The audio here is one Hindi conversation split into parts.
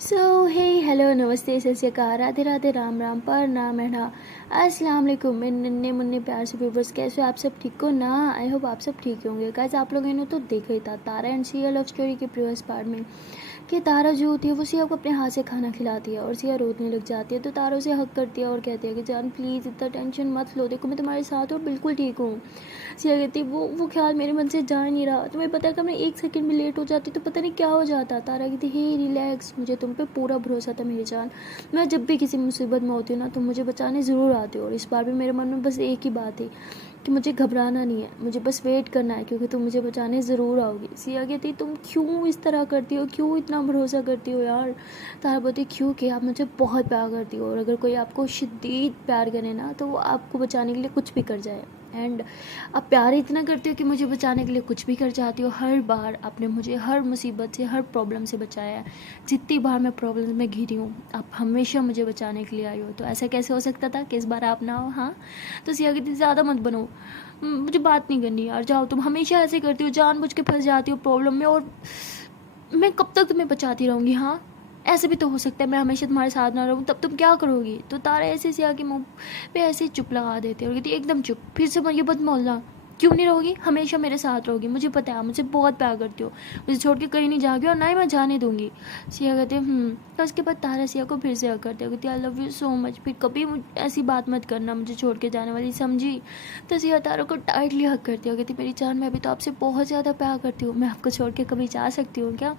सो हे हेलो नमस्ते सत श्री अकाल राधे राधे राम राम पर नाम मेढ़ा अस्सलाम वालेकुम मेरे नन्हे मुन्ने प्यार से व्यूवर्स। कैसे हो आप सब? ठीक हो ना? आई होप आप सब ठीक होंगे। गाइस आप लोगों ने तो देखा ही था तारा एंड सिया लव स्टोरी के प्रीवियस पार्ट में कि तारा जो होती है वो सिया को अपने हाथ से खाना खिलाती है और सिया रोने लग जाती है। तो तारा उसे हक करती है और कहती है कि जान प्लीज़ इतना टेंशन मत लो, देखो मैं तुम्हारे साथ हूँ, बिल्कुल ठीक हूँ। सिया कहती है वो ख्याल मेरे मन से जा नहीं रहा, तुम्हें पता है कि मैं एक सेकंड भी लेट हो जाती तो पता नहीं क्या हो जाता। तारा कहती हे रिलैक्स, मुझे तुम पे पूरा भरोसा था मेरी जान। मैं जब भी किसी मुसीबत में होती हूँ ना तुम मुझे बचाने ज़रूर आते हो, और इस बार भी मेरे मन में बस एक ही बात थी कि मुझे घबराना नहीं है, मुझे बस वेट करना है क्योंकि तुम मुझे बचाने ज़रूर आओगी। सिया कहती तुम क्यों इस तरह करती हो, क्यों इतना भरोसा करती हो यार? तारा बोलती क्यों कि आप मुझे बहुत प्यार करती हो, और अगर कोई आपको शदीद प्यार करे ना तो वो आपको बचाने के लिए कुछ भी कर जाए। एंड आप प्यार इतना करते हो कि मुझे बचाने के लिए कुछ भी कर जाती हो। हर बार आपने मुझे हर मुसीबत से हर प्रॉब्लम से बचाया है। जितनी बार मैं प्रॉब्लम में घिरी हूँ आप हमेशा मुझे बचाने के लिए आई हो, तो ऐसा कैसे हो सकता था कि इस बार आप ना हो? हाँ तो सिया कहती ज़्यादा मत बनो, मुझे बात नहीं करनी यार, जाओ। तुम हमेशा ऐसे करती हो, जानबूझ के फंस जाती हो प्रॉब्लम में, और मैं कब तक तुम्हें बचाती रहूँगी? हाँ ऐसे भी तो हो सकता है मैं हमेशा तुम्हारे साथ ना रहूँ, तब तुम क्या करोगी? तो तारा ऐसे सिया के मुंह पे ऐसे ही चुप लगा देते और कहती एकदम चुप, फिर से ये मत बोलना। क्यों नहीं रहोगी? हमेशा मेरे साथ रहोगी, मुझे पता है मुझे बहुत प्यार करती हो, मुझे छोड़ के कहीं नहीं जाओगी और ना ही मैं जाने दूंगी। सिया कहते तो उसके बाद तारा सिया को फिर से करते हो, कहती I love you so much, फिर कभी ऐसी बात मत करना मुझे छोड़ के जाने वाली, समझी? तो सिया तारा को टाइटली हक करती हो, कहती मेरी जान मैं भी तो आपसे बहुत ज़्यादा प्यार करती हूँ, मैं आपको छोड़ के कभी जा सकती हूँ क्या?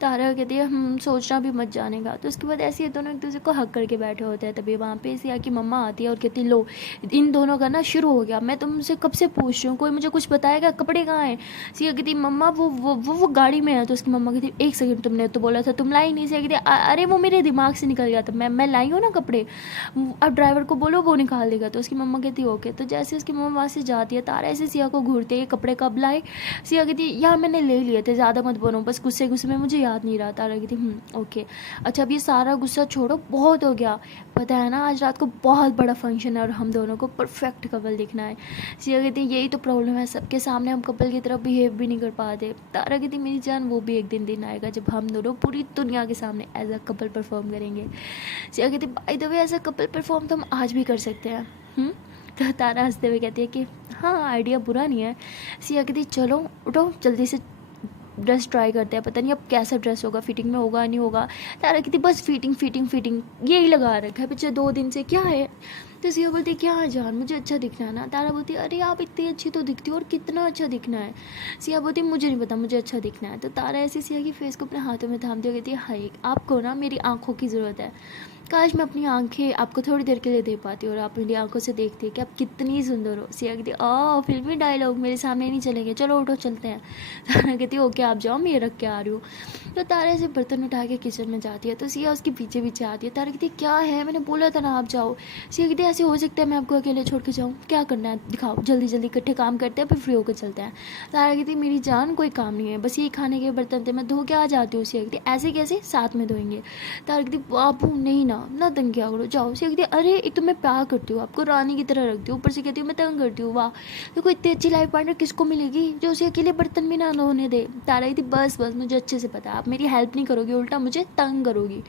तारा कहती है सोचना भी मत जाने का। तो उसके बाद ऐसे ही दोनों एक दूसरे को हक करके बैठे होते हैं। तभी वहाँ पे सिया की मम्मा आती है और कहती लो इन दोनों का ना शुरू हो गया, मैं तुमसे कब से पूछ रही हूँ, कोई मुझे कुछ बताएगा? कपड़े कहाँ हैं? सिया कहती मम्मा वो गाड़ी में है। तो उसकी मम्मा कहती एक सेकंड, तुमने तो बोला था तुम लाई नहीं। सिया कहती अरे वो मेरे दिमाग से निकल गया था, मैं लाई हूँ ना कपड़े, अब ड्राइवर को बोलो वो निकाल देगा। तो उसकी मम्मा कहती ओके। तो जैसे उसकी मम्मा वहाँ से जाती है तारा ऐसे सिया को घूरती है ये कपड़े कब लाए? सिया कहती यार मैंने ले लिए थे, ज़्यादा मत बनो, बस गुस्से गुस्से में मुझे याद नहीं रहा। तारा कहती ओके। अच्छा अब ये सारा गुस्सा छोड़ो, बहुत हो गया, पता है ना आज रात को बहुत बड़ा फंक्शन है और हम दोनों को परफेक्ट कपल दिखना है। सिया कहती यही तो प्रॉब्लम है, सबके सामने हम कपल की तरह बिहेव भी नहीं कर पाते। तारा कहती मेरी जान वो भी एक दिन आएगा जब हम दोनों पूरी दुनिया के सामने एज अ कपल परफॉर्म करेंगे। सिया कहती by the way as a couple perform तो हम आज भी कर सकते हैं। तो तारा हंसते हुए कहती है कि हाँ आइडिया बुरा नहीं है। सिया कहती चलो उठो जल्दी से ड्रेस ट्राई करते हैं, पता नहीं अब कैसा ड्रेस होगा, फिटिंग में होगा नहीं होगा। तारा कहती बस फिटिंग फिटिंग फिटिंग यही लगा रखा है पिछले 2 दिन से, क्या है? तो सिया बोलती क्या जान मुझे अच्छा दिखना है ना। तारा बोलती अरे आप इतनी अच्छी तो दिखती हो, और कितना अच्छा दिखना है? सिया बोलती मुझे नहीं पता, मुझे अच्छा दिखना है। तो तारा ऐसी सिया की फेस को अपने हाथों में थामती हुई कहती है हाय आपको ना मेरी आंखों की ज़रूरत है, काश मैं अपनी आंखें आपको थोड़ी देर के लिए दे पाती और आप मेरी आंखों से देखती है कि आप कितनी सुंदर हो। सिया कहती फिल्मी डायलॉग मेरे सामने नहीं चलेंगे, चलो उठो चलते हैं। तारा कहती ओके आप जाओ मैं ये रख के आ रही हूँ। तो तारा से बर्तन उठा के किचन में जाती है तो सिया उसके पीछे पीछे आती है। तारा कहती क्या है, मैंने बोला था ना आप जाओ। सिया कहती ऐसे हो सकता है मैं आपको अकेले छोड़ के जाऊँ? क्या करना है दिखाओ, जल्दी जल्दी इकट्ठे काम करते हैं फिर फ्री होकर चलते हैं। तारा कहती मेरी जान कोई काम नहीं है, बस ये खाने के बर्तन थे मैं धो के आ जाती हूँ। सिया कहती ऐसे कैसे, साथ में धोएंगे। तारा कहती बाबू नहीं ना तंग किया करो जाओ। सिया कहती अरे एक तो मैं प्यार करती हूँ आपको रानी की तरह रखती हूँ, ऊपर से कहती हूँ मैं तंग करती हूँ, वाह देखो इतनी अच्छी लाइफ पार्टनर किसको मिलेगी जो उसे अकेले बर्तन भी ना धोने दे। तारा कहती बस बस मुझे अच्छे से पता है आप मेरी हेल्प नहीं करोगी, उल्टा मुझे तंग करोगी,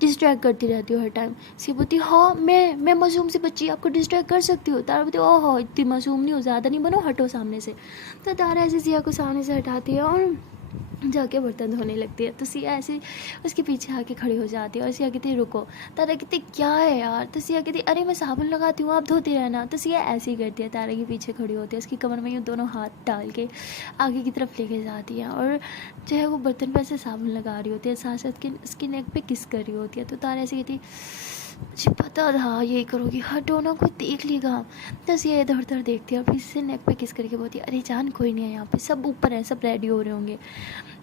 डिस्ट्रैक्ट करती रहती हो हर टाइम। सिया बोलती हाँ मैं मासूम सी बच्ची आपको डिस्ट्रैक्ट कर सकती हूँ। तारा बोलती ओहो इतनी मासूम नहीं हो, ज़्यादा नहीं बनो, हटो सामने से। तो तारा ऐसे सिया को सामने से हटाती है और जाके बर्तन धोने लगती है। तो सिया ऐसे उसके पीछे आके खड़ी हो जाती है और सिया कहती रुको। तारा कहती क्या है यार? तो सिया कहती अरे मैं साबुन लगाती हूँ आप धोती रहना। तो सिया ऐसे ही करती है, तारा के पीछे खड़ी होती है, उसकी कमर में यूँ दोनों हाथ डाल के आगे की तरफ लेके जाती है और जो है वो बर्तन पर ऐसे साबुन लगा रही होती है, साथ साथ के उसकी नेक पे किस कर रही होती है। तो तारा ऐसे कहती मुझे पता था यही करोगी, हटो ना कोई देख लेगा। तो ये इधर उधर देखती है और फिर से नेक पे किस करके बोलती है अरे जान कोई नहीं है यहाँ पे, सब ऊपर है, सब रेडी हो रहे होंगे।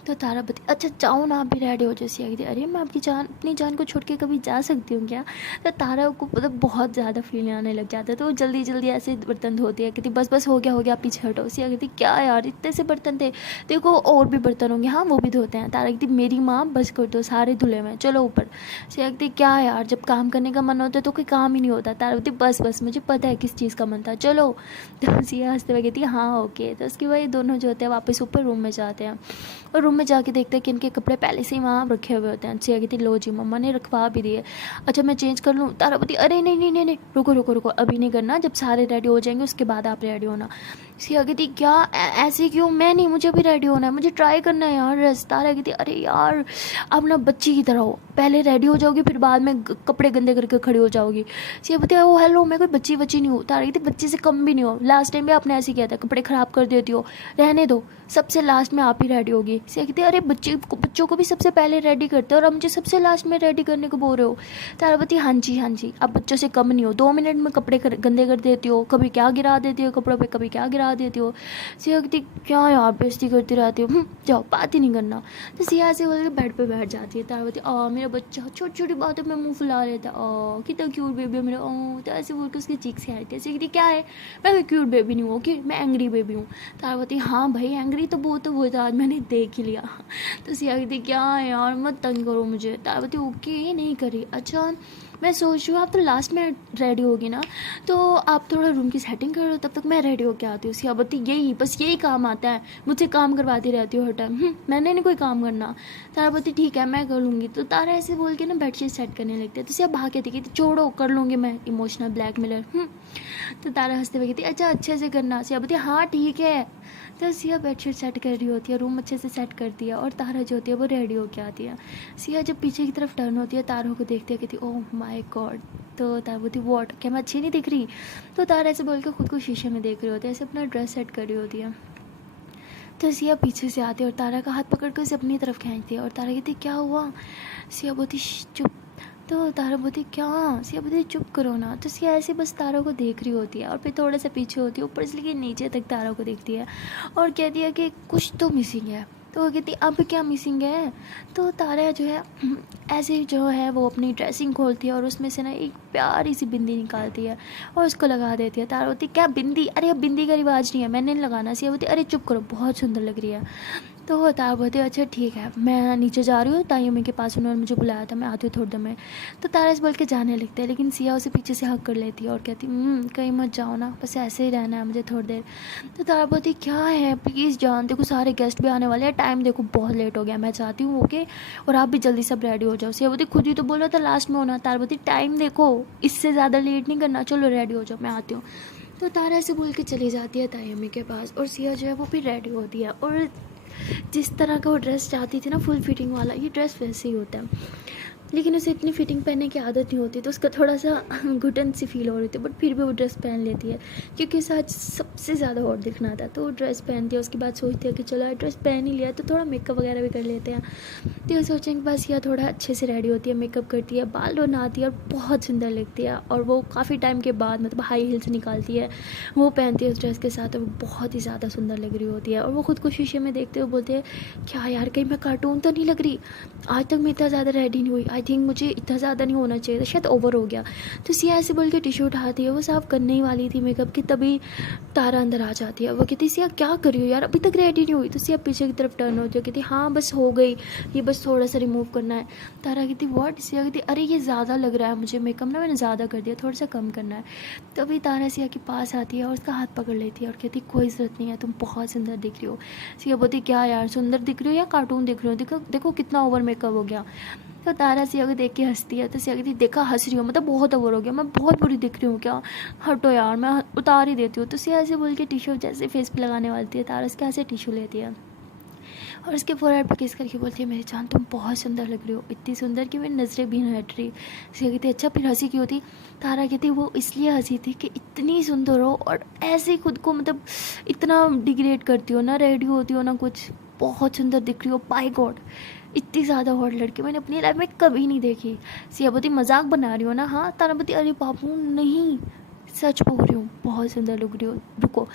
तो तारा बता अच्छा जाओ ना आप भी रेडी हो जाओ। सिया कहती अरे मैं आपकी जान अपनी जान को छोड़ के कभी जा सकती हूँ क्या? तो तारा को मतलब बहुत ज़्यादा फील आने लग जाता है, तो वो जल्दी जल्दी ऐसे बर्तन धोती है, कहती बस हो गया पीछे हटो। सिया कहती क्या यार इतने से बर्तन थे, देखो और भी बर्तन होंगे, हाँ वो भी धोते हैं। तारा कहती मेरी माँ बस कर दो सारे धुले में, चलो ऊपर। सिया कहती क्या यार जब काम करने का मन होता है तो कोई काम ही नहीं होता। तारा कहती बस मुझे पता है किस चीज़ का मन था, चलो। तो सिया हंसते हुए कहती हाँ ओके। तो उसके बाद ये दोनों जो होते हैं वापस ऊपर रूम में जाते हैं और रूम में जाके देखते हैं कि इनके कपड़े पहले से ही वहाँ रखे हुए होते हैं। सिया कहती लो जी मम्मा ने रखवा भी दिए, अच्छा मैं चेंज कर लूँ। तारा बोलती अरे नहीं नहीं नहीं नहीं, रुको रुको रुको, अभी नहीं करना, जब सारे रेडी हो जाएंगे उसके बाद आप रेडी होना। सिया कहती क्या ऐसे क्यों, मैं नहीं, मुझे भी रेडी होना है, मुझे ट्राई करना है यार ड्रेस। तारा कहती अरे यार अब ना बच्ची की तरह हो, पहले रेडी हो जाओगी फिर बाद में कपड़े गंदे करके खड़ी हो जाओगी। सिया बोलती ओ हेलो मैं कोई बच्ची बच्ची नहीं हूँ। तारा कहती बच्ची से कम भी नहीं हो, लास्ट टाइम भी आपने ऐसे किया था, कपड़े ख़राब कर देती हो, रहने दो, सबसे लास्ट में आप ही रेडी होगी। सिया कहती अरे बच्चों को भी सबसे पहले रेडी करते हो और अब मुझे सबसे लास्ट में रेडी करने को बोल रहे हो। तारा बोलती हाँ जी अब बच्चों से कम नहीं हो, 2 मिनट में कपड़े गंदे कर देती हो, कभी क्या गिरा देती हो कपड़ों पे, कभी क्या गिरा देती हो। सिया कहती क्या यार बेइज्जती करती रहती हो, जाओ बात ही नहीं करना। तो सिया से बोल के बेड पे बैठ जाती है। तारा बोलती मेरा बच्चा छोटी छोटी बातों में मुँह फुला लेता है, कितना क्यूट बेबी है मेरा, तो ऐसे बोल के उसकी चीख से आती है। सिया कहती क्या है, मैं कोई क्यूट बेबी नहीं हूँ, ओके मैं एंग्री बेबी हूँ। तारा बोलती हाँ भाई एंग्री तो वो था, आज मैंने देख ही लिया। तो सिया कहती क्या यार मत तंग करो मुझे। तारा बोलती ओके नहीं करी, अच्छा मैं सोच रही हूँ आप तो लास्ट में रेडी होगी ना, तो आप थोड़ा रूम की सेटिंग करो, तब तक मैं रेडी होके आती हूँ। सिया बोलती यही बस यही काम आता है, मुझसे काम करवाती रहती हो हर टाइम, मैंने नहीं कोई काम करना। तारा बोलती ठीक है मैं कर लूँगी। तो तारा ऐसे बोल के ना बेडशीट सेट करने लगती है। तो सिया भाग कहती कि छोड़ो कर लूँगी मैं, इमोशनल ब्लैकमेलर। तो तारा हंसते हुए कहती अच्छा अच्छे से करना। सिया बोलती हाँ ठीक है। तो सिया बेडशीट सेट कर रही होती है, रूम अच्छे से सेट करती है और तारा जो होती है वो रेडी होके आती है। सिया जब पीछे की तरफ टर्न होती है तारों को देखती है, कहती ओह माय गॉड। तो तारा बोलती वॉट, क्या मैं अच्छी नहीं दिख रही। तो तारा ऐसे बोल के खुद को शीशे में देख रही होती है, ऐसे अपना ड्रेस सेट कर रही होती है। तो सिया पीछे से आती है और तारा का हाथ पकड़ कर उसे अपनी तरफ खींचती है और तारा कहती क्या हुआ। सिया बोलती चुप। तो तारा बोलती क्या, सिया बोलती चुप करो ना। तो सिया ऐसे बस तारों को देख रही होती है और फिर थोड़ा सा पीछे होती है, ऊपर से लेके नीचे तक तारों को देखती है और कहती है कि कुछ तो मिसिंग है। तो वो कहती अब क्या मिसिंग है। तो तारा जो है ऐसे जो है वो अपनी ड्रेसिंग खोलती है और उसमें से ना एक प्यारी सी बिंदी निकालती है और उसको लगा देती है। तारा बोलती क्या बिंदी, अरे अब बिंदी का रिवाज नहीं है, मैंने नहीं लगाना। सिया बोलती अरे चुप करो बहुत सुंदर लग रही है। तो वो तारा बोलती अच्छा ठीक है मैं नीचे जा रही हूँ, ताई अम्मी के पास उन्होंने मुझे बुलाया था, मैं आती हूँ थोड़ी देर में। तो तारा इस बोल के जाने लगते हैं, लेकिन सिया उसे पीछे से हक कर लेती है और कहती कहीं मत जाओ ना, बस ऐसे ही रहना है मुझे थोड़ी देर। तो तारा बोलती क्या है प्लीज़ जान, देखो सारे गेस्ट भी आने वाले हैं, टाइम देखो बहुत लेट हो गया, मैं चाहती हूँ ओके, और आप भी जल्दी सब रेडी हो जाओ। सिया बोलती खुद ही तो बोला था लास्ट में होना। तारा बोलती टाइम देखो, इससे ज़्यादा लेट नहीं करना, चलो रेडी हो जाओ मैं आती हूँ। तो तारा ऐसे बोल के चली जाती है ताई अम्मी के पास और सिया जो है वो भी रेडी होती है और जिस तरह का वो ड्रेस चाहती थी ना फुल फिटिंग वाला, ये ड्रेस वैसे ही होता है, लेकिन उसे इतनी फिटिंग पहनने की आदत नहीं होती, तो उसका थोड़ा सा घुटन सी फील हो रही थी, बट फिर भी वो ड्रेस पहन लेती है क्योंकि उसे आज सबसे ज़्यादा हॉट दिखना था। तो वो ड्रेस पहनती है, उसके बाद सोचती है कि चलो ड्रेस पहन ही लिया तो थोड़ा मेकअप वगैरह भी कर लेते हैं। तो ये सोचने के बाद यह थोड़ा अच्छे से रेडी होती है, मेकअप करती है, बाल बनाती है और बहुत सुंदर लगती है। और वो काफ़ी टाइम के बाद मतलब हाई हील्स निकालती है, वो पहनती है उस ड्रेस के साथ और वो बहुत ही ज़्यादा सुंदर लग रही होती है। और वो खुद को शीशे में देखते हुए बोलते हैं क्या यार कहीं मैं कार्टून तो नहीं लग रही, आज तक मैं इतना ज़्यादा रेडी नहीं हुई, आई थिंक मुझे इतना ज़्यादा नहीं होना चाहिए था, शायद ओवर हो गया। तो सिया ऐसे बोल के टिश्यू उठाती है, वो साफ करने ही वाली थी मेकअप की, तभी तारा अंदर आ जाती है। वो कहती सिया क्या कर रही हो यार, अभी तक रेडी नहीं हुई। तो सिया पीछे की तरफ टर्न होती है, कहती हाँ बस हो गई, ये बस थोड़ा सा रिमूव करना है। तारा कहती व्हाट। सिया कहती अरे ये ज़्यादा लग रहा है मुझे मेकअप ना, मैंने ज़्यादा कर दिया, थोड़ा सा कम करना है। तभी तारा सिया के पास आती है और उसका हाथ पकड़ लेती है और कहती कोई ज़रूरत नहीं है, तुम बहुत सुंदर दिख रही हो। सिया बोलती क्या यार सुंदर दिख रही हो या कार्टून दिख रही हो, देखो देखो कितना ओवर मेकअप हो गया। तो तारा सिया को देख के हंसती है। तो सिया कहती देखा हंस रही हूँ, मतलब बहुत ओवर हो गया, मैं बहुत बुरी दिख रही हूँ क्या, हटो यार मैं उतार ही देती हूँ। तो सिया ऐसे बोल के टिश्यू जैसे फेस पे लगाने वाली है, तारा उसके ऐसे टिश्यू लेती है और उसके फोरहेड पर किस करके बोलती है मेरी जान तुम बहुत सुंदर लग रही हो, इतनी सुंदर कि मेरी नज़रें भी नहीं हट रही। सिया कहती अच्छा फिर हंसी क्यों थी। तारा कहती वो इसलिए हंसी थी कि इतनी सुंदर हो और ऐसे ही खुद को मतलब इतना डिग्रेड करती हो ना, रेडी होती हो ना कुछ, बहुत सुंदर दिख रही हो, बाय गॉड इतनी ज़्यादा हॉट लड़की मैंने अपनी लाइफ में कभी नहीं देखी। सिया बोलती मजाक बना रही हो ना। हाँ। तारा बोलती अरे बाबू नहीं सच बोल रही हूँ, बहुत सुंदर लग रही हो, रुको।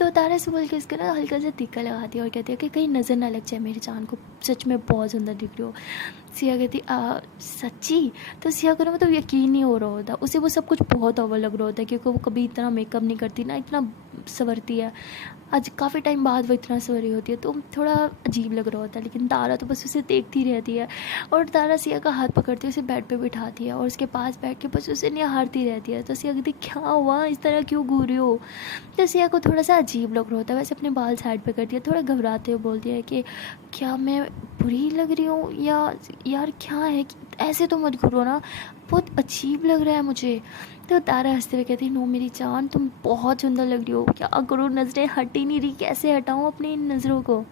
तो तारा से बोल के इसके ना हल्का सा टीका लगाती है और कहती है कि कहीं नज़र ना लग जाए मेरी जान को, सच में बहुत सुंदर दिख रही हो। सिया कहती सच्ची। तो सिया को ना मतलब यकीन नहीं हो रहा होता, उसे वो सब कुछ बहुत ओवर लग रहा होता है क्योंकि वो कभी इतना मेकअप नहीं करती ना, इतना संवरती है। आज काफ़ी टाइम बाद वो इतना संवरी होती है तो थोड़ा अजीब लग रहा होता है, लेकिन तारा तो बस उसे देखती रहती है। और तारा सिया का हाथ पकड़ती है, उसे बेड पे बिठाती है और उसके पास बैठ के बस उसे निहारती रहती है। तो सिया कहती क्या हुआ, इस तरह क्यों घूर रही हो। तो सिया को थोड़ा सा अजीब लग रहा होता है, वैसे अपने बाल साइड पे करती है, थोड़ा घबराते हुए बोलती है कि क्या मैं बुरी लग रही हूँ या यार क्या है, ऐसे तो मत घूरो ना, बहुत अजीब लग रहा है मुझे। तो तारा हंसते हुए कहती नो मेरी जान, तुम बहुत सुंदर लग रही हो, क्या करूँ, नज़रें हट ही नहीं रही, कैसे हटाऊँ अपनी इन नज़रों को।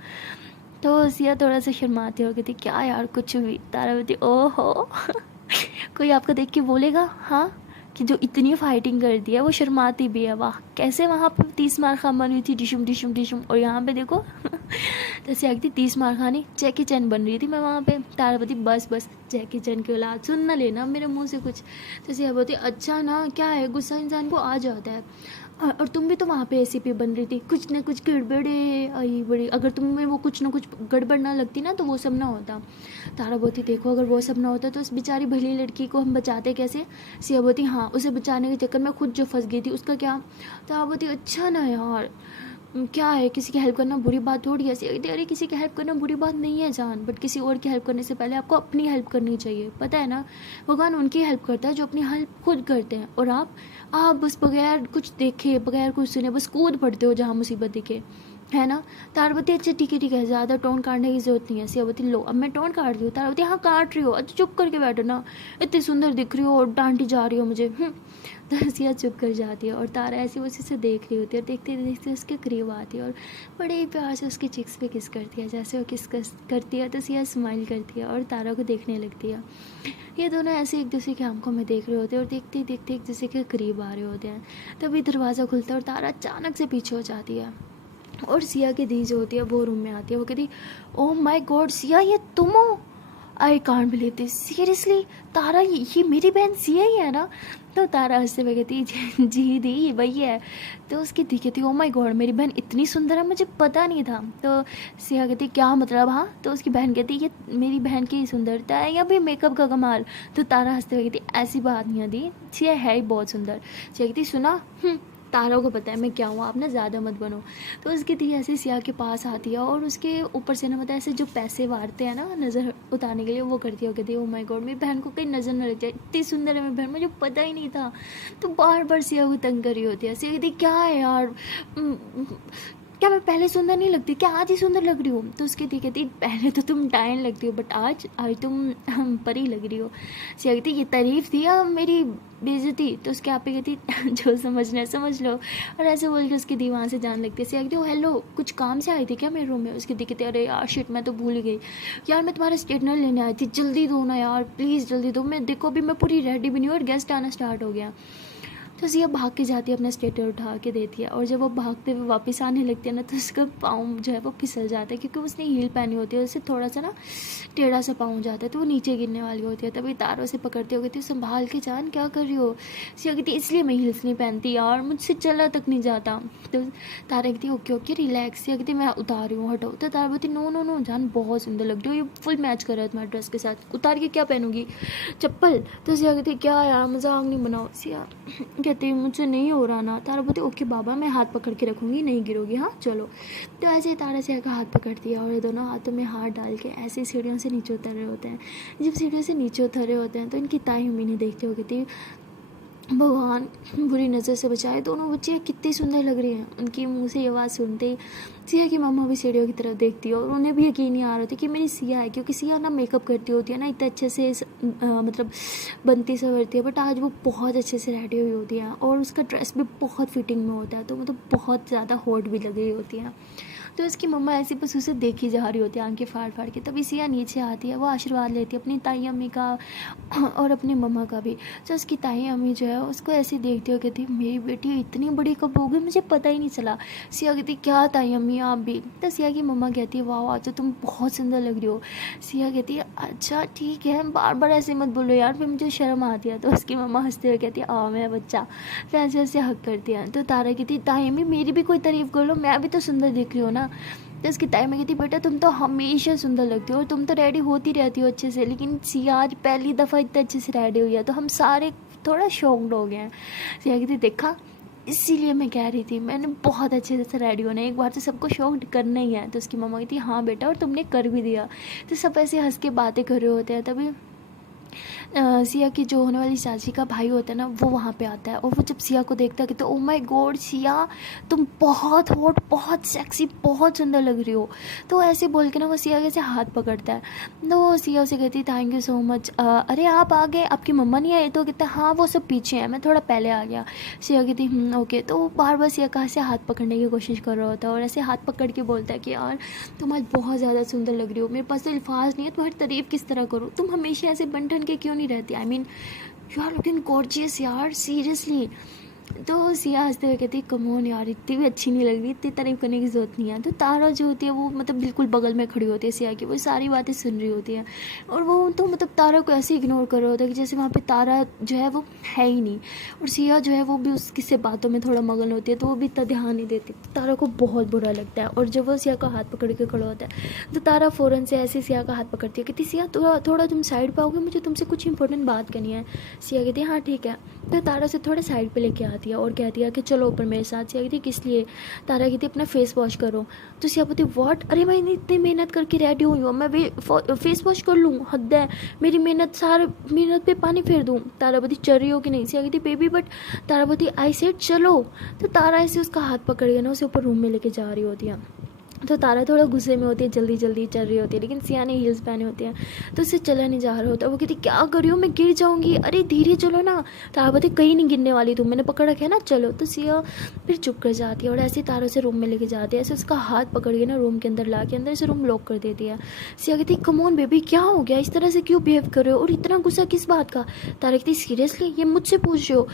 तो सिया थोड़ा सा शर्माती हो कहती क्या यार कुछ भी। तारा बोलती ओहो कोई आपको देख के बोलेगा हाँ कि जो इतनी फाइटिंग कर दी है वो शर्माती भी है, वाह कैसे वहाँ पे 30 मार खा बन हुई थी डिशुम डिशुम डिशुम, और यहाँ पे देखो तो सिया कहती 30 मार खानी, जैकी चैन बन रही थी मैं वहाँ पे। तारा बोलती बस बस जैकी चैन की औलाद, सुन ना लेना मेरे मुंह से कुछ। तो सिया बोलती अच्छा ना, क्या है, गुस्सा इंसान को आ जाता है। और तुम भी तो वहाँ पे एसीपी बन रही थी, कुछ ना कुछ गड़बड़े आई बड़ी, अगर तुम में वो कुछ ना कुछ गड़बड़ ना लगती ना तो वो सब ना होता। तारा बोती देखो अगर वो सब ना होता तो उस बेचारी भली लड़की को हम बचाते कैसे। सिया बोती हाँ उसे बचाने के चक्कर में खुद जो फंस गई थी उसका क्या। तारा बोती अच्छा ना यार, क्या है, किसी की हेल्प करना बुरी बात थोड़ी है। सिया कहती अरे किसी की हेल्प करना बुरी बात नहीं है जान, बट किसी और की हेल्प करने से पहले आपको अपनी हेल्प करनी चाहिए, पता है ना। भगवान उनकी हेल्प करता है जो अपनी हेल्प खुद करते हैं, और आप बस बगैर कुछ देखे बगैर कुछ सुने बस कूद पड़ते हो जहाँ मुसीबत दिखे, है ना। तारवती अच्छा ठीक है ज़्यादा टोन काटने की जरूरत नहीं है। सियावती लो अब मैं टोन काट रही हूँ। तारवती हाँ काट रही हो, अच्छा चुप करके बैठो ना, इतनी सुंदर दिख रही हो और डांटी जा रही हो मुझे। तो सिया चुप कर जाती है और तारा ऐसी उसी से देख रही होती है, और देखते देखते उसके करीब आती है और बड़े ही प्यार से उसकी चिक्स पे किस करती है। जैसे वो किस करती है तो सिया स्माइल करती है और तारा को देखने लगती है। ये दोनों ऐसे एक दूसरे की आंखों में देख रहे होते हैं और देखते ही देखते एक दूसरे के करीब आ रहे होते हैं। तभी दरवाज़ा खुलता है और तारा अचानक से पीछे हो जाती है और सिया की दी जो होती है वो रूम में आती है। वो कहती ओह माय गॉड सिया ये तुम हो, I can't believe this, seriously Tara ये मेरी बहन सिया ही है ना। तो तारा हंसते हुए कहती जी दी ये वही है। तो उसकी दी कहती ओह माय गॉड मेरी बहन इतनी सुंदर है मुझे पता नहीं था। तो सिया कहती क्या मतलब हाँ। तो उसकी बहन कहती ये मेरी बहन की सुंदरता है या फिर मेकअप का कमाल। तो तारा हंसते हुए कहती ऐसी बात नहीं है दी, सिया है ही बहुत सुंदर। सिया कहती सुना तारा को पता है मैं क्या हूँ, आप ना ज़्यादा मत बनो। तो उसकी दी ऐसे सिया के पास आती है और उसके ऊपर से ना मतलब ऐसे जो पैसे वारते हैं ना नज़र उतारने के लिए वो करती है। कहती है ओ माय गॉड मेरी बहन को कहीं नज़र न लग जाए, इतनी सुंदर है मेरी बहन मुझे पता ही नहीं था। तो बार बार सिया को तंग करी होती है। सिया कहती क्या है यार, क्या मैं पहले सुंदर नहीं लगती, क्या आज ही सुंदर लग रही हूँ। तो उसकी दी कहती पहले तो तुम डायन लगती हो बट आज तुम परी लग रही हो। सिया कहती ये तारीफ थी या मेरी बेइज्जती। तो उसके आप ही कहती जो समझना है समझ लो। और ऐसे बोल के उसकी दी वहाँ से जान लगती है। सिया कहती ओ हेलो कुछ काम से आई थी क्या मेरे रूम में। उसकी दी कहती अरे यार शिट मैं तो भूल ही गई यार, मैं तुम्हारा स्ट्रेटनर लेने आई थी, जल्दी दो ना यार प्लीज़ जल्दी दो। मैं देखो अभी मैं पूरी रेडी भी नहीं हूँ और गेस्ट आना स्टार्ट हो गया। तो सिया भाग के जाती है अपना स्ट्रेटर उठा के देती है और जब वो भागते हुए वापस आने लगती है ना तो उसका पाँव जो है वो फिसल जाता है क्योंकि उसने हील पहनी होती है, उससे थोड़ा सा ना टेढ़ा सा पाँव जाता है तो वो नीचे गिरने वाली होती है। तभी तारों से पकड़ते हो कहती संभाल के जान क्या कर रही हो। सिया कहती इसलिए मैं हील्स नहीं पहनती यार, मुझसे चला तक नहीं जाता। तो तारा कहती ओके ओके रिलैक्स। सिया कहती मैं उतार रही हूँ हटो। तो तारा बोलती नो नो नो जान बहुत सुंदर लग रही हो, ये फुल मैच कर रहा है तुम्हारे ड्रेस के साथ, उतार के क्या पहनूंगी चप्पल। तो सिया कहती क्या यार मजाक नहीं बनाओ। सिया कहती मुझसे नहीं हो रहा ना। तारा बोलती ओके बाबा मैं हाथ पकड़ के रखूँगी नहीं गिरोगी हाँ चलो। तो ऐसे ही तारा सिया का हाथ पकड़ती है और ये दोनों हाथों में हाथ डाल के ऐसे सीढ़ियों से नीचे उतर रहे होते हैं। जब सीढ़ियों से नीचे उतर रहे होते हैं तो इनकी ताई अम्मी नहीं देखते हो कहती भगवान बुरी नज़र से बचाए, दोनों बच्चियाँ कितनी सुंदर लग रही हैं। उनकी मुंह से ये आवाज़ सुनते ही सिया की मम्मा भी सीढ़ियों की तरफ देखती है और उन्हें भी यकीन नहीं आ रहा था कि मेरी सिया है, क्योंकि सिया ना मेकअप करती होती है ना इतने अच्छे से मतलब बनती संवरती है, बट आज वो बहुत अच्छे से रेडी हुई होती है और उसका ड्रेस भी बहुत फिटिंग में होता है तो मतलब बहुत ज़्यादा हॉट भी लग रही होती है। तो उसकी मम्मा ऐसी बस उसे देखी जा रही होती है आंखें फाड़ फाड़ के। तभी सिया नीचे आती है, वो आशीर्वाद लेती है अपनी ताई अम्मी का और अपनी मम्मा का भी। तो उसकी ताई अम्मी जो है उसको ऐसे देखती हो कहती मेरी बेटी इतनी बड़ी कब हो गई मुझे पता ही नहीं चला। सिया कहती क्या ताई अम्मी आप भी। तो सिया की मम्मा कहती है वाह आज तो तुम बहुत सुंदर लग रही हो। सिया कहती है अच्छा ठीक है बार बार ऐसे मत बोलो यार फिर मुझे शर्म आती है। तो उसकी मम्मा हंसते हुए कहती है आ मेरा बच्चा, फिर ऐसे ऐसे हक करती है। तो तारा कहती ताई अम्मी मेरी भी कोई तारीफ कर लो, मैं भी तो सुंदर दिख रही हूँ ना। तो उसकी ताई में कहती बेटा तुम तो हमेशा सुंदर लगती हो और तुम तो रेडी होती रहती हो अच्छे से, लेकिन सिया आज पहली दफ़ा इतने अच्छे से रेडी हुई है तो हम सारे थोड़ा शॉक्ड हो गए हैं। सिया कहती देखा इसीलिए मैं कह रही थी मैंने बहुत अच्छे से रेडी होना है, एक बार तो सबको शॉक करना ही है। तो उसकी मम्मा कहती हाँ बेटा, और तुमने कर भी दिया। तो सब ऐसे हंस के बातें कर रहे होते हैं। तभी सिया की जो होने वाली चाची का भाई होता है ना, वो वहाँ पे आता है, और वो जब सिया को देखता है कि तो ओ माय गॉड सिया, तुम बहुत हॉट, बहुत सेक्सी, बहुत सुंदर लग रही हो। तो ऐसे बोल के ना वो सिया के से हाथ पकड़ता है। तो सिया उसे कहती है थैंक यू सो मच, अरे आप आ गए, आपकी मम्मा नहीं आई? तो कहता है हाँ वो सब पीछे हैं, मैं थोड़ा पहले आ गया। सिया कहती ओके। तो वो बार बार सिया कहाँ से हाथ पकड़ने की कोशिश कर रहा होता है, और ऐसे हाथ पकड़ के बोलता है कि यार तुम आज बहुत ज़्यादा सुंदर लग रही हो, मेरे पास तो अल्फाज नहीं है तुम्हारी तारीफ़ किस तरह करूँ, तुम हमेशा ऐसे बन ठन के क्यों नहीं रहती, I mean you are looking gorgeous यार, सीरियसली। तो सिया हंसते हुए कहती है कम ऑन यार, इतनी भी अच्छी नहीं लग रही, इतनी तारीफ करने की ज़रूरत नहीं है। तो तारा जो होती है वो मतलब बिल्कुल बगल में खड़ी होती है सिया की, वो सारी बातें सुन रही होती है, और वो तो मतलब तारा को ऐसे इग्नोर कर रहा होता है कि जैसे वहाँ पे तारा जो है वो है ही नहीं। और सिया जो है वो भी उसकी से बातों में थोड़ा मगन होती है, तो वो भी इतना ध्यान नहीं देती। तारा को बहुत बुरा लगता है, और जब वो सिया का हाथ पकड़ के खड़ा होता है तो तारा फ़ौरन से ऐसे सिया का हाथ पकड़ती है, कहती सिया थोड़ा थोड़ा तुम साइड पे आओगे, मुझे तुमसे कुछ इंपॉर्टेंट बात करनी है। सिया कहती है हाँ ठीक है। तो तारा से थोड़ा साइड पे लेके आती है और कहती है कि चलो ऊपर मेरे साथ। सिया कहती किस लिए? तारा कहती अपना फेस वॉश करो। तो सिया बोलती व्हाट, अरे मैं इतनी मेहनत करके रेडी हुई हूँ, मैं फेस वॉश कर लूँ? हद है, मेरी सारी मेहनत पे पानी फेर दूँ? तारा बोलती चल रही हो कि नहीं? सिया कहती बेबी बट, तारा बोलती आई सेड चलो। तो तारा ऐसे उसका हाथ पकड़ के ना उसे ऊपर रूम में लेके जा रही होती है। तो तारा थोड़ा गुस्से में होती है, जल्दी जल्दी चल रही होती है, लेकिन सिया ने हील्स पहने होते हैं तो उससे चला नहीं जा रहा होता। वो कहती क्या कर रही हो, मैं गिर जाऊंगी, अरे धीरे चलो ना। तारा बोलती कहीं नहीं गिरने वाली, तुम मैंने पकड़ रखे है ना, चलो। तो सिया फिर चुप कर जाती है और ऐसे तारा से रूम में लेके जाती है, ऐसे उसका हाथ पकड़ के ना रूम के अंदर ला के अंदर से रूम लॉक कर देती है। सिया कहती कम ऑन बेबी क्या हो गया, इस तरह से क्यों बिहेव कर रहे हो, और इतना गुस्सा किस बात का? तारा कहती सीरियसली ये मुझसे पूछ रहे हो?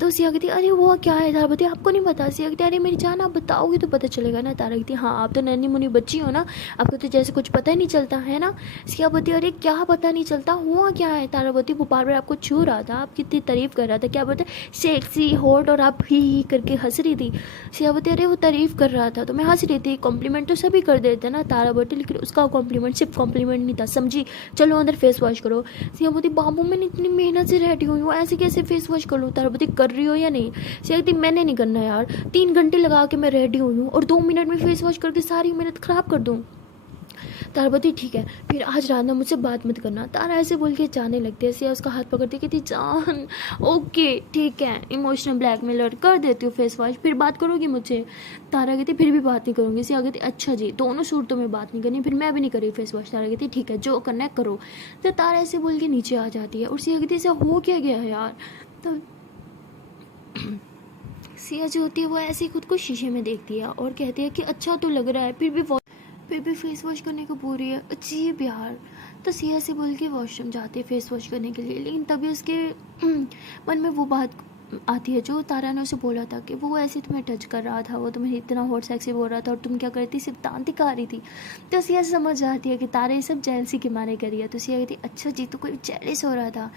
तो सिया कहती अरे वो क्या है? तारा कहती आपको नहीं पता? सिया कहती अरे मेरी जान आप बताओगी तो पता चलेगा ना। तारा कहती हाँ आप तो नन्ही मुन्नी बच्ची हो ना, आपको तो जैसे कुछ पता ही नहीं चलता है ना। सिया बोलती अरे क्या पता नहीं चलता, हुआ क्या है? तारा बोलती वो बार बार आपको छू रहा था, आप कितनी तारीफ कर रहा था, क्या बोलते सेक्सी हॉट, और आप ही करके हंस रही थी। सिया बोलती अरे वो तारीफ कर रहा था तो मैं हंस रही थी, कॉम्प्लीमेंट तो सभी कर देते ना। तारा बोलती लेकिन उसका कॉम्प्लीमेंट सिर्फ कॉम्प्लीमेंट नहीं था, समझी? चलो अंदर फेस वॉश करो। सिया बोलती बाबू मैंने इतनी मेहनत से रेडी हुई हूँ, ऐसे कैसे फेस वॉश कर लूँ? तारा बोलती कर रही हो या नहीं? सिया कहती मैंने नहीं करना यार, 3 घंटे लगा के मैं रेडी हुई हूँ और 2 मिनट में फेस वॉश करके सारी मेहनत खराब कर दूँ। तारा बोलती ठीक है फिर आज रात में मुझसे बात मत करना। तारा ऐसे बोल के जाने लगती है। सिया उसका हाथ पकड़ती कहती जान ओके ठीक है, इमोशनल ब्लैकमेलर कर देती हूँ फेस वॉश, फिर बात करोगी मुझसे? तारा कहती फिर भी बात नहीं करूँगी। सिया कहती अच्छा जी, दोनों सूरतों में बात नहीं करनी, फिर मैं भी नहीं करी फेस वॉश। तारा कहती ठीक है जो करना है करो। तो तारा ऐसे बोल के नीचे आ जाती है और सिया कहती ऐसा हो क्या गया है यार? तो सिया जो होती है वो ऐसे ही खुद को शीशे में देखती है और कहती है कि अच्छा तो लग रहा है, फिर भी फेस वॉश करने को बोल रही है, अजीब यार। तो सिया से बोल के वॉशरूम जाती है फेस वॉश करने के लिए, लेकिन तभी उसके मन में वो बात आती है जो तारा ने उसे बोला था कि वो ऐसे तुम्हें टच कर रहा था, वो तुम्हें इतना हॉट सेक्सी बोल रहा था और तुम क्या करती सिर्फ दांत दिखा रही थी। तो सिया समझ जाती है कि तारा ये सब जेलसी के मारे करी है। तो सिया कहती अच्छा जी तो कोई जेलिस हो रहा था,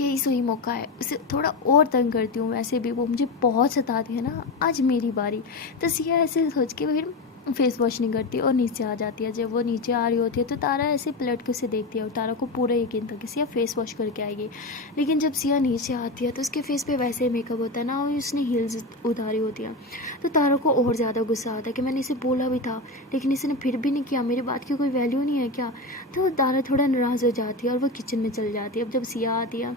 यही सही मौका है, उसे थोड़ा और तंग करती हूँ, वैसे भी वो मुझे बहुत सताती है ना, आज मेरी बारी। तो सिया ऐसे सोच के फिर फेस वॉश नहीं करती और नीचे आ जाती है। जब वो नीचे आ रही होती है तो तारा ऐसे पलट के उसे देखती है और तारा को पूरा यकीन था कि सिया फेस वॉश करके आएगी। लेकिन जब सिया नीचे आती है तो उसके फेस पे वैसे ही मेकअप होता है ना, और उसने हील्स उतारी होती है। तो तारा को और ज़्यादा गुस्सा आता है कि मैंने इसे बोला भी था लेकिन इसने फिर भी नहीं किया, मेरी बात की कोई वैल्यू नहीं है क्या? तो तारा थोड़ा नाराज़ हो जाती है और वो किचन में चल जाती है। अब जब सिया आती है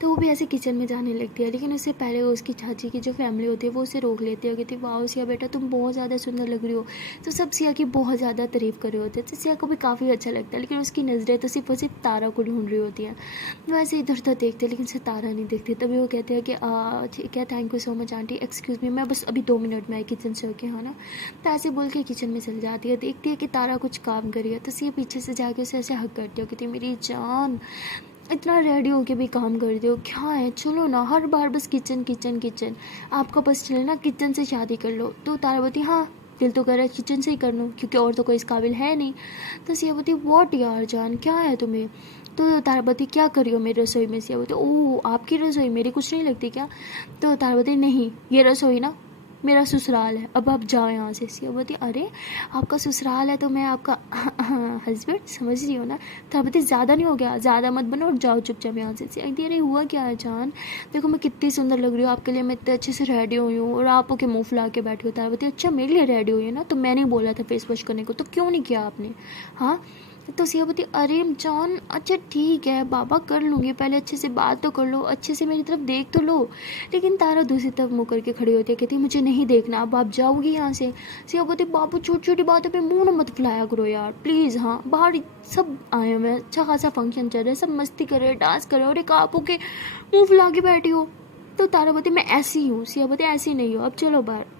तो वो भी ऐसे किचन में जाने लगती है, लेकिन उससे पहले उसकी चाची की जो फैमिली होती है वो उसे रोक लेती है, कहती वाह सिया बेटा तुम बहुत ज़्यादा सुंदर लग रही हो। तो सब सिया की बहुत ज़्यादा तारीफ़ कर रहे होते हैं, तो सिया को भी काफ़ी अच्छा लगता है, लेकिन उसकी नज़रें तो सिर्फ और सिर्फ तारा को ढूंढ रही होती है। वो ऐसे इधर उधर देखते लेकिन उसे तारा नहीं देखती। तभी वो कहते हैं कि ठीक है thank you so much aunty, excuse me मैं बस अभी 2 मिनट में आई किचन से होके, हाँ ना। तो ऐसे बोल के किचन में चल जाती है, देखती है कि तारा कुछ काम करी है। तो सिया पीछे से जाके उसे ऐसे हक करती हो, कहती मेरी जान इतना रेडी होके भी काम कर दो, क्या है चलो ना, हर बार बस किचन किचन किचन, आपका बस चले ना किचन से शादी कर लो। तो तारावती हाँ दिल तो कर रहा है किचन से ही कर लूँ क्योंकि और तो कोई इस काबिल है नहीं। तो सियावती वॉट यार जान क्या है तुम्हें? तो तारावती क्या करी हो मेरी रसोई में? सियावती ओह आपकी रसोई मेरी कुछ नहीं लगती क्या? तो तारावती नहीं ये रसोई ना मेरा ससुराल है, अब आप जाओ यहाँ से। सिया बोलती अरे आपका ससुराल है तो मैं आपका हस्बैंड, समझ रही हो ना। तारा बोलती ज़्यादा नहीं हो गया, ज़्यादा मत बनो और जाओ चुपचाप यहाँ से। सिया कहती अरे हुआ क्या है जान, देखो मैं कितनी सुंदर लग रही हूँ आपके लिए, मैं इतने अच्छे से रेडी हुई हूँ और आप ओके मुँह फुला के बैठी हो। तारा बोलती अच्छा मेरे लिए रेडी हुई है ना, तो मैंने बोला था फेस वॉश करने को, तो क्यों नहीं किया आपने। हाँ तो सिया बोलती अरे जान अच्छा ठीक है बाबा कर लूँगी, पहले अच्छे से बात तो कर लो, अच्छे से मेरी तरफ देख तो लो। लेकिन तारा दूसरी तरफ मुँह करके खड़ी होती है, कहती मुझे नहीं देखना, अब आप जाओगी यहाँ से। सिया बोलती बाबू छोटी छोटी बातों पे मुंह न मत फुलाया करो यार प्लीज़। हाँ बाहर सब आए हुए हैं, अच्छा खासा फंक्शन चल रहा है, सब मस्ती कर रहे हैं, डांस कर रहे हो, और एक आप के मुँह फुला के बैठी हो। तो तारा बोलती मैं ऐसी हूँ। सिया बोलती ऐसी नहीं हो, अब चलो बाहर।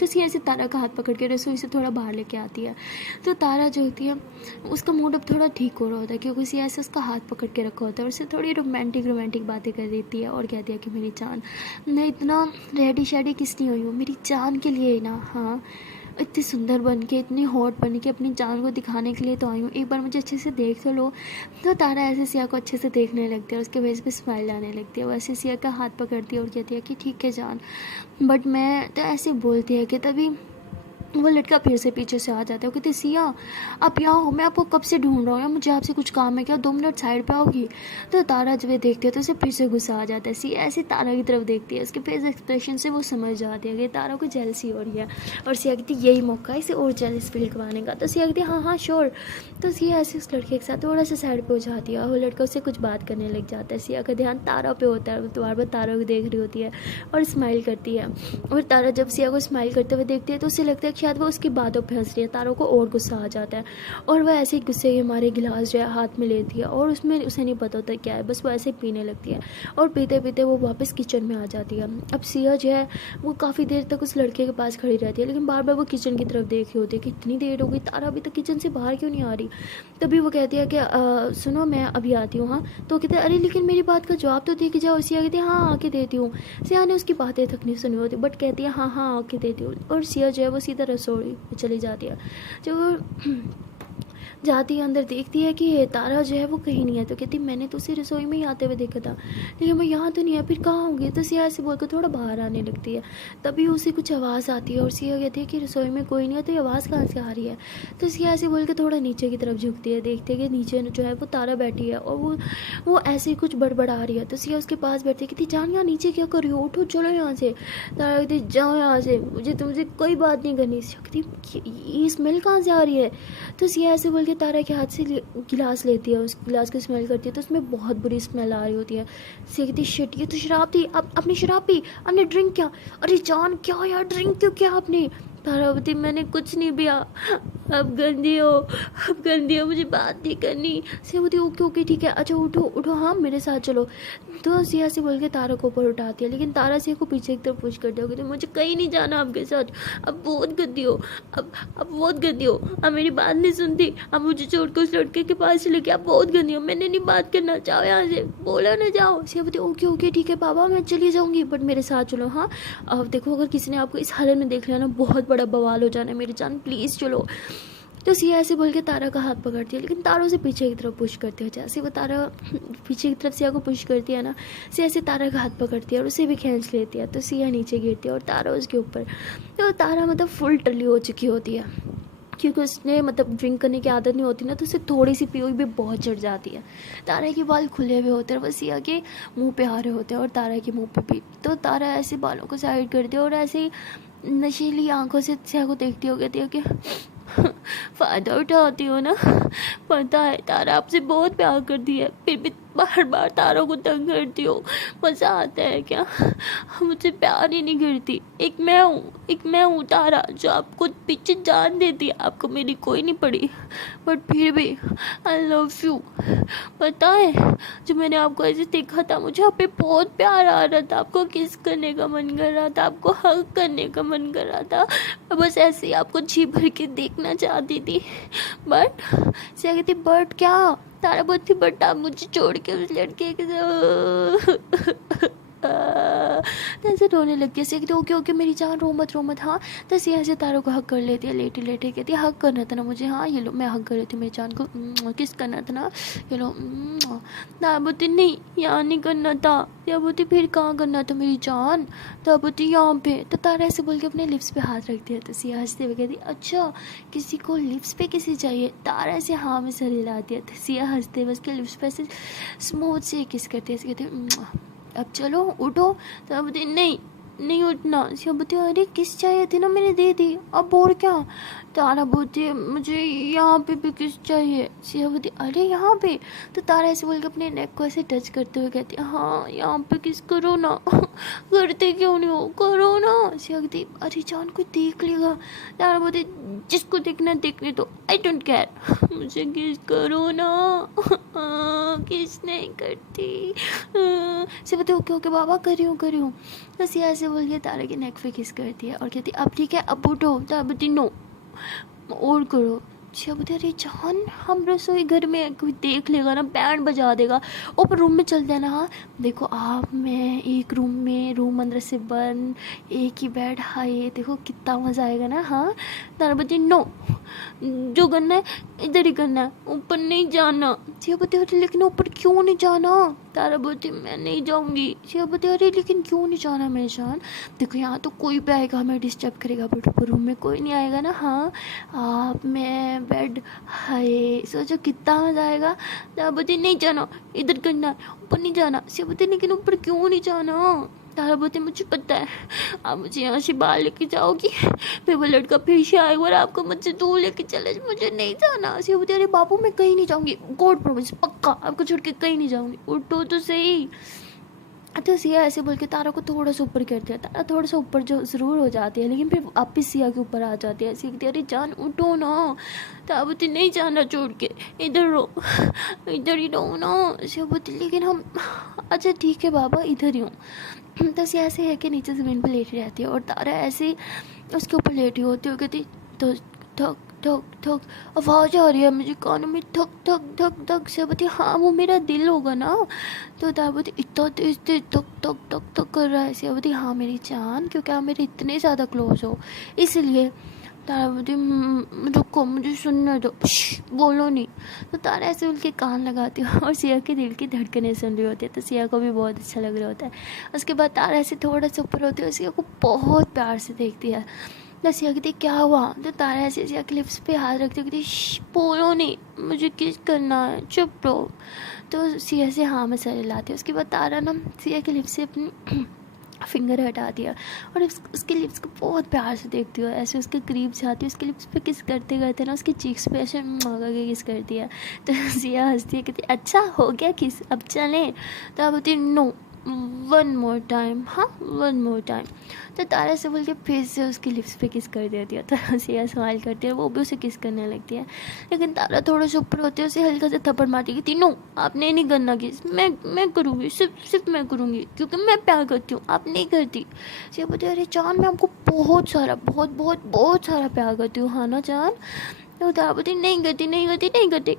तो सिया ऐसे तारा का हाथ पकड़ के रसोई से थोड़ा बाहर लेके आती है। तो तारा जो होती है उसका मूड अब थोड़ा ठीक हो रहा होता है, क्योंकि सिया ऐसे उसका हाथ पकड़ के रखा होता है और उससे थोड़ी रोमांटिक बातें कर देती है और कहती है कि मेरी जान मैं इतना रेडी शेडी किस लिए हुई हूँ, मेरी जान के लिए ही ना। हाँ इतनी सुंदर बन के, इतनी हॉट बन के अपनी जान को दिखाने के लिए तो आई हूँ, एक बार मुझे अच्छे से देख तो लो। तो तारा ऐसे सिया को अच्छे से देखने लगती है और उसके फेस पे स्माइल आने लगती है। वो ऐसे सिया का हाथ पकड़ती है और कहती है कि ठीक है जान, बट मैं तो ऐसे बोलती है कि तभी वो लड़का फिर से पीछे से आ जाता है। वो कहती सिया आप यहाँ हो, मैं आपको कब से ढूंढ रहा हूँ, या मुझे आपसे कुछ काम है क्या, 2 मिनट साइड पे आओगी। तो तारा जब ये देखती है तो उसे फिर से गुस्सा आ जाता है। सिया ऐसे तारा की तरफ देखती है, उसके फेस एक्सप्रेशन से वो समझ जाती है कि तारा को जेलसी हो रही है। और सिया कहती यही मौका है इसे और जेलस फील करवाने का। तो सिया कहती हाँ श्योर। तो सिया ऐसे उस लड़के के साथ थोड़ा सा साइड पर हो जाती है और वो लड़का उससे कुछ बात करने लग जाता है। सिया का ध्यान तारा पे होता है, वो बार बार तारा को देख रही होती है और स्माइल करती है। और तारा जब सिया को स्माइल करते हुए देखती है तो उसे लगता है कि शायद वो उसकी बातों पे हंस रही है। तारा को और गुस्सा आ जाता है और वह ऐसे ही गुस्से के मारे गिलास जो है हाथ में लेती है और उसमें उसे नहीं पता होता क्या है, बस वो ऐसे ही पीने लगती है। और पीते पीते वो वापस किचन में आ जाती है। अब सिया जो है वो काफ़ी देर तक उस लड़के के पास खड़ी रहती है, लेकिन बार बार वो किचन की तरफ देख रही होती है कि इतनी देर हो गई, तारा अभी तक किचन से बाहर क्यों नहीं आ रही। तभी वो कहती है कि सुनो मैं अभी आती हूँ। हाँ तो कहते हैं अरे लेकिन मेरी बात का जवाब तो दे के जाओ। सिया कहती है हाँ आके देती हूँ। सिया ने उसकी बातें तक नहीं सुनी होती, बट कहती है हाँ आके देती हूँ। और सिया जो है वो सीधा रसोई में चली जाती है। जब वो जाती है अंदर देखती है कि तारा जो है वो कहीं नहीं है। तो कहती मैंने तो उसे रसोई में ही आते हुए देखा था, लेकिन मैं यहाँ तो नहीं है, फिर कहाँ होंगी। तो सिया ऐसे बोलकर थोड़ा बाहर आने लगती है। तभी उसे कुछ आवाज़ आती है और सिया कहती है कि रसोई में कोई नहीं है, तो ये आवाज़ कहाँ से आ रही है। तो सिया ऐसे बोल के थोड़ा नीचे की तरफ झुकती है, देखती है कि नीचे जो है वो तारा बैठी है और वो ऐसे ही कुछ बड़बड़ा रही है। तो सिया उसके पास बैठती है, कहती जान यहाँ नीचे क्या कर रही हो, उठो चलो यहाँ से। तारा कहती जाओ यहाँ से, मुझे तुमसे कोई बात नहीं करनी। सिया कहती ये स्मेल कहाँ से आ रही है। तो सिया ऐसे बोल के तारा के हाथ से गिलास लेती है, उस गिलास की स्मेल करती है तो उसमें बहुत बुरी स्मेल आ रही होती है। सिया कहती शिट ये तो शराब थी, आपने शराब पी, आपने ड्रिंक किया। अरे जान क्या यार ड्रिंक क्यों किया आपने। तारावती मैंने कुछ नहीं पिया, अब गंदी हो, मुझे बात नहीं करनी। सिया बोलती ओके ठीक है, अच्छा उठो हाँ मेरे साथ चलो। तो सिया से बोल के तारा को ऊपर उठाती है, लेकिन तारा सिया को पीछे की तरफ पुश कर दोगे तो मुझे कहीं नहीं जाना आपके साथ, अब बहुत गंदी हो, अब बहुत गंदी हो, अब मेरी बात नहीं सुनती, अब मुझे छोड़ कर उस लड़के के पास चले गया, आप बहुत गंदी हो, मैंने नहीं बात करना, जाओ यहाँ से, बोला ना जाओ। सिया बोलती ओके ठीक है बाबा मैं चली जाऊँगी, बट मेरे साथ चलो। हाँ अब देखो अगर किसी ने आपको इस हालत में देख लिया ना बहुत बड़ा बवाल हो जाना है, मेरी जान प्लीज़ चलो। तो सिया ऐसे बोल के तारा का हाथ पकड़ती है, लेकिन तारा उसे पीछे की तरफ पुश करती है। जैसे वो तारा पीछे की तरफ सिया को पुश करती है ना, सिया ऐसे तारा का हाथ पकड़ती है और उसे भी खींच लेती है। तो सिया नीचे गिरती है और तारा उसके ऊपर। तो तारा मतलब फुल टली हो चुकी होती है, क्योंकि उसने मतलब ड्रिंक करने की आदत नहीं होती ना, तो उसे थोड़ी सी पी भी बहुत चढ़ जाती है। तारा के बाल खुले हुए होते हैं, वो सिया के मुंह पे आ रहे होते हैं और तारा के मुंह पे भी। तो तारा ऐसे बालों को साइड करती है और ऐसे ही नशीली आंखों से सिया को देखती हो, कहती है कि फ़ायदा उठाती हो ना, पता है तारा आपसे बहुत प्यार करती है, फिर भी बार बार तारा को तंग करती हो, मज़ा आता है क्या, मुझसे प्यार ही नहीं करती। एक मैं हूँ तारा जो आपको पीछे जान देती है, आपको मेरी कोई नहीं पड़ी, बट फिर भी आई लव यू। पता है जब मैंने आपको ऐसे देखा था मुझे आप पे बहुत प्यार आ रहा था, आपको किस करने का मन कर रहा था, आपको हग करने का मन कर रहा था, बस ऐसे ही आपको जी भर के देखना चाहती थी। बट सिया कहती बट क्या। तारा बोलती बट आप मुझे छोड़ के उस लड़के के तो ऐसे रोने लग गया। सिया कहती ओके ओके मेरी जान रो मत हाँ। तो सिया ऐसे तारा को हक कर लेती है लेटे लेटे, कहती है हक करना था ना मुझे, हाँ ये लो मैं हक कर लेती हूँ मेरी जान को, किस करना था ना, ये लो। ताबूती नहीं यहाँ नहीं करना था। ताबूती फिर कहाँ करना था मेरी जान? ताबूती यहाँ पे। तो तारा ऐसे बोल के अपने लिप्स पे हाथ रख दिया। तो सिया हंसते हुए कहती अच्छा किसी को लिप्स पे किसी चाहिए? तारा ऐसे हाँ में सर हिला दिया। तो सिया हंसते हुए उसके लिप्स पे ऐसे स्मूथ से किस करते ऐसे कहते अब चलो उठो। ताबूती नहीं नहीं उठना। सिया बोलती अरे किस चाहिए थी ना मैंने दे दी, अब और क्या? तारा बोलती है मुझे यहाँ पे भी किस चाहिए। सिया बोलती अरे यहाँ पे? तो तारा ऐसे बोल के अपने नेक को ऐसे टच करते हुए कहती है हाँ यहाँ पे किस करो ना। करते क्यों नहीं हो, करो ना। सिया कहती अरे जान कोई देख लेगा। तारा बोलती जिसको देखना देखने दो, आई डोंट केयर, मुझे किस करो ना। किस नहीं करती। सिया बोलती ओके ओके बाबा करी हूँ। तो सिया ऐसे बोल के तारा के नेक पे किस करती है और कहती अब ठीक है अब उठो। तारा बोलती नो और करो। सिया बोलती अरे जान हम रसोई घर में कोई देख लेगा ना, बैंड बजा देगा। ऊपर रूम में चलते हैं ना। हाँ देखो आप मैं एक रूम में, रूम अंदर से बंद, एक ही बेड, हाय देखो कितना मज़ा आएगा ना। हाँ तारा बोलती नो जो करना है इधर ही करना है, ऊपर नहीं जाना। सिया बोलती अरे लेकिन ऊपर क्यों नहीं जाना? तारा बोलती मैं नहीं जाऊंगी। सिया बोलती अरे लेकिन क्यों नहीं जाना मेरी जान? देखो यहाँ तो कोई भी आएगा हमें डिस्टर्ब करेगा, बट ऊपर रूम में कोई नहीं आएगा ना। हाँ आप मैं बेड, हाय सोचो कितना मजा आएगा। तारा बोलती नहीं जाना इधर करना है, ऊपर नहीं जाना। सिया बोलती लेकिन ऊपर क्यों नहीं जाना? तारा बोलते मुझे पता है आप मुझे यहाँ से बाहर लेके जाओगी, फिर वो लड़का फिर से आएगा और आपको मुझसे दूर लेके चले, मुझे नहीं जाना। सिया बोलती अरे बाबू मैं कहीं नहीं जाऊँगी, गॉड प्रॉमिस पक्का आपको छोड़ के कहीं नहीं जाऊँगी, उठो तो सही। तो सिया ऐसे बोल के तारा को थोड़ा सा ऊपर करती है। तारा थोड़ा सा ऊपर जो ज़रूर हो जाती है लेकिन फिर वापस सिया के ऊपर आ जाती है। सिया कहती है अरे जान उठो ना। तारा बोलती नहीं जाना छोड़ के, इधर रहो, इधर ही रहो ना। सिया बोलती लेकिन हम, अच्छा ठीक है बाबा इधर ही हूँ। तो सिया ऐसे है कि नीचे ज़मीन पर लेटी रहती है और तारा ऐसे उसके ऊपर लेटी होती है। कहती तो ठक ठक ठक आवाज़ आ रही है मुझे कानों में, ठक ठक ठक ठक। से बोलती हाँ वो मेरा दिल होगा ना। तो तारा बोलती इतना तेज तेज ठक ठक ठक ठक कर रहा है। से बोलती हाँ मेरी जान क्योंकि आप मेरे इतने ज़्यादा क्लोज हो इसलिए। तारा बोलती रुको मुझे सुनने दो, बोलो नहीं। तो तारा ऐसे उनके कान लगाती है और सिया के दिल की धड़कनें सुन रही होती है। तो सिया को भी बहुत अच्छा लग रहा होता है। उसके बाद तारा ऐसे थोड़ा सा ऊपर होती है, सिया को बहुत प्यार से देखती है। तो सिया कहती क्या हुआ? तो तारा ऐसे सिया के लिप्स पे हाथ रखती कहती बोलो नहीं मुझे किस करना है, चुप रहो। तो सिया से हाँ में सर हिलाती है। उसके बाद तारा ना सिया के लिप्स से अपनी फिंगर हटा दिया और उसके लिप्स को बहुत प्यार से देखती हो, ऐसे उसके करीब से आती है, उसके लिप्स पे किस करते करते ना उसके चीक्स पे ऐसे करके किस करती है। तो सिया हंसती है कहती अच्छा हो गया किस अब चलें? तो अब बोलती नो वन मोर टाइम, हाँ वन मोर टाइम। तो तारा से बोल के फिर से उसके लिप्स पे किस कर देती है। तो सिया स्माइल करती है, वो भी उसे किस करने लगती है। लेकिन तारा थोड़ा सा ऊपर होती है, उसे हल्का से थप्पड़ मारती है कि नो आपने नहीं करना किस, मैं करूँगी, सिर्फ मैं करूँगी क्योंकि मैं प्यार करती हूँ, आप नहीं करती। सिया बोलती अरे जान मैं आपको बहुत सारा बहुत सारा प्यार करती हूँ, हाँ ना जान? तो तारा बोलती नहीं करती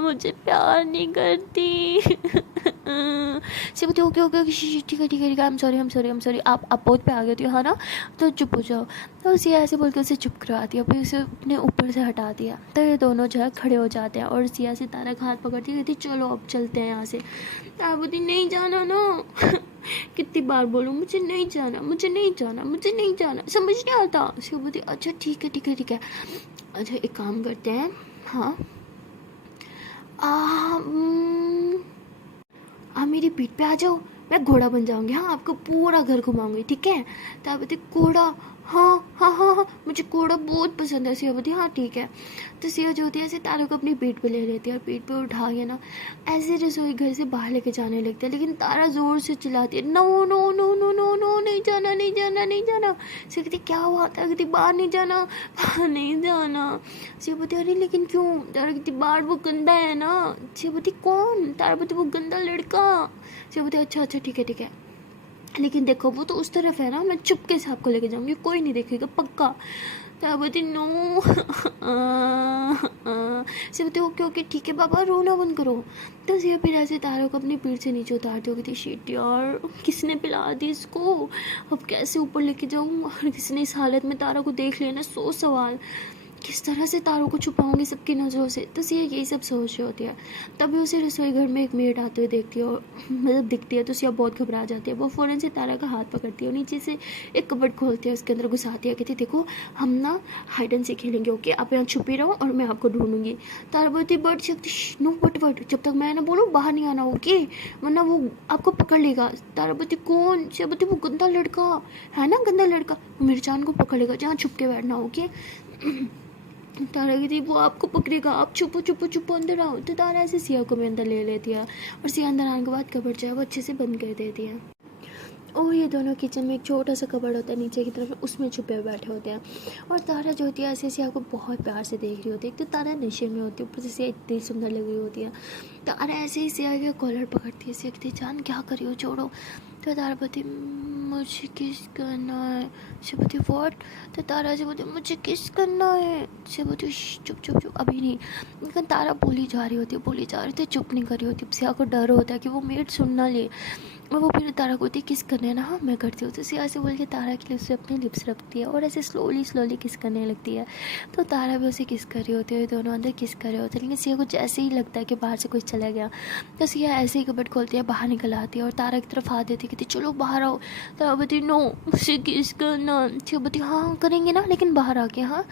मुझे प्यार नहीं करती। से बोलती ओके ओके ठीक है आई एम सॉरी आप बहुत पे आ गए थे हाँ ना, तो चुप हो जाओ। तो सिया ऐसे बोल के उसे चुप करवाती है, फिर उसे अपने ऊपर से हटा दिया। तो ये दोनों जो है खड़े हो जाते हैं और सिया से तारा का हाथ पकड़ती कहती चलो अब चलते हैं यहाँ से। तारा बोलती नहीं जाना ना। कितनी बार बोलूँ मुझे नहीं जाना, समझ नहीं आता। सिया बोलती अच्छा ठीक है। अच्छा एक काम करते हैं, हाँ मेरी पीठ पे आ जाओ, मैं घोड़ा बन जाऊंगी, हाँ आपको पूरा घर घुमाऊंगी ठीक है। तो आप बोलते घोड़ा, हाँ मुझे घोड़ा बहुत पसंद है। सिया बोलती हाँ ठीक है। तो सिया जो होती है ऐसे तारा को अपनी पीठ पे ले लेती है और पीठ पे उठा के ना ऐसे रसोई घर से बाहर लेके जाने लगती है। लेकिन तारा जोर से चिल्लाती है no no no no no no नहीं जाना। सिया कहती क्या हुआ? तारा कहती बाहर नहीं जाना। सिया बोलती अरे लेकिन क्यों? तारा कहती बाहर वो गंदा है ना। सिया बोलती कौन? तारा बोलती वो गंदा लड़का। सिया बोलती अच्छा ठीक है लेकिन देखो वो तो उस तरफ है ना, मैं चुपके से आपको लेके जाऊंगी, कोई नहीं देखेगा पक्का। तारा बोलती नो। से बोलते ओके ओके ठीक है पापा, रोना बंद करो। तो सिया फिर ऐसे तारा को अपनी पीठ से नीचे उतारती होगी थी। शिट यार, किसने पिला दी इसको, अब कैसे ऊपर लेके जाऊँ, और किसने इस हालत में तारा को देख लिया ना, 100 सवाल, किस तरह से तारों को छुपाऊंगी सबकी नज़रों से। तो सिया यही सब सोच रही होती है। तभी उसे रसोई घर में एक मेड आते हुए देखती है, और मतलब दिखती है, तो सिया बहुत घबरा जाती है। वो फ़ौरन से तारा का हाथ पकड़ती है और नीचे से एक कबर्ड खोलती है, उसके अंदर घुसाती है, कहती देखो हम ना हाइड एंड सीख खेलेंगे, ओके आप यहाँ छुपी रहो और मैं आपको ढूंढूंगी। तारा बोलती बट शक्ति नो बट जब तक मैं ना बोलूँ बाहर नहीं आना, ओके, वरना वो आपको पकड़ लेगा। तारा बोलती कौन? सिया बोलती वो गंदा लड़का है ना, गंदा लड़का, वो मेरी जान को पकड़ लेगा, जहाँ छुप के बैठना, ओके। तारा कहती वो आपको पकड़ेगा, आप छुपो छुपो छुपो अंदर आओ। तो तारा ऐसे सिया को भी अंदर ले लेती है, और सिया अंदर आने के बाद कबर्ड जो है वो अच्छे से बंद कर देती है। और ये दोनों किचन में एक छोटा सा कबर्ड होता है नीचे की तरफ, उसमें छुपे हुए बैठे होते हैं। और तारा जो होती है ऐसे सिया को बहुत प्यार से देख रही होती है। एक तो तारा नशे में होती है, ऊपर से सिया इतनी सुंदर लग रही होती है। तारा ऐसे ही सिया का कॉलर पकड़ती है, सिया कहती जान क्या करी हो, छोड़ो। तो तारा बोलती मुझे किस करना है। से बोलती वॉट? तो तारा से बोलती मुझे किस करना है। से बोलती चुप चुप चुप अभी नहीं। लेकिन तारा बोली जा रही होती है, चुप नहीं कर रही होती। सिया को डर होता है कि वो मेड सुन ना ले, और वो फिर तारा को बोलती किस करने ना, हाँ मैं करती हूँ। तो सिया से बोल के तारा के लिप्स पे अपनी लिप्स रखती है और ऐसे स्लोली किस करने लगती है। तो तारा भी उसे किस कर रही होती है, दोनों अंदर किस कर रहे होते हैं। लेकिन सिया को जैसे ही लगता है कि बाहर से कुछ चला गया, तो सिया ऐसे ही कपट खोलती है, बाहर निकल आती है और तारा की तरफ हाथ देती है, कहती चलो बाहर आओ। तारा बोलती नो मुझे किस करना। सिया बोलती हाँ करेंगे ना, लेकिन बाहर आके, हाँ।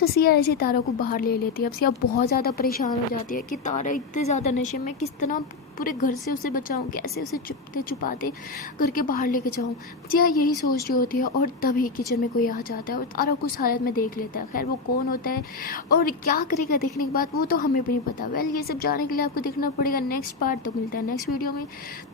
तो सिया ऐसे तारा को बाहर ले लेती है। अब सिया बहुत ज़्यादा परेशान हो जाती है कि तारा इतने ज़्यादा नशे में, किस तरह पूरे घर से उसे बचाऊं, कैसे उसे चुपते छुपाते करके बाहर लेके जाऊं। सिया यही सोच रही होती है, और तभी किचन में कोई आ जाता है और तारा को उस हालत में देख लेता है। खैर वो कौन होता है और क्या करेगा देखने के बाद वो तो हमें भी नहीं पता। वेल ये सब जानने के लिए आपको देखना पड़ेगा नेक्स्ट पार्ट। तो मिलता है नेक्स्ट वीडियो में,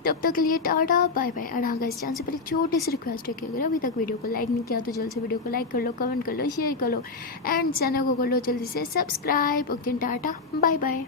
तब तक के लिए टाटा बाय बाय। और हाँ गाइस, चांस से पहले छोटी सी रिक्वेस्ट है कि अगर अभी तक वीडियो को लाइक नहीं किया तो जल्द से वीडियो को लाइक कर लो, कमेंट कर लो, शेयर कर लो, एंड चैनल को कर लो जल्दी से subscribe. Okay tata bye bye.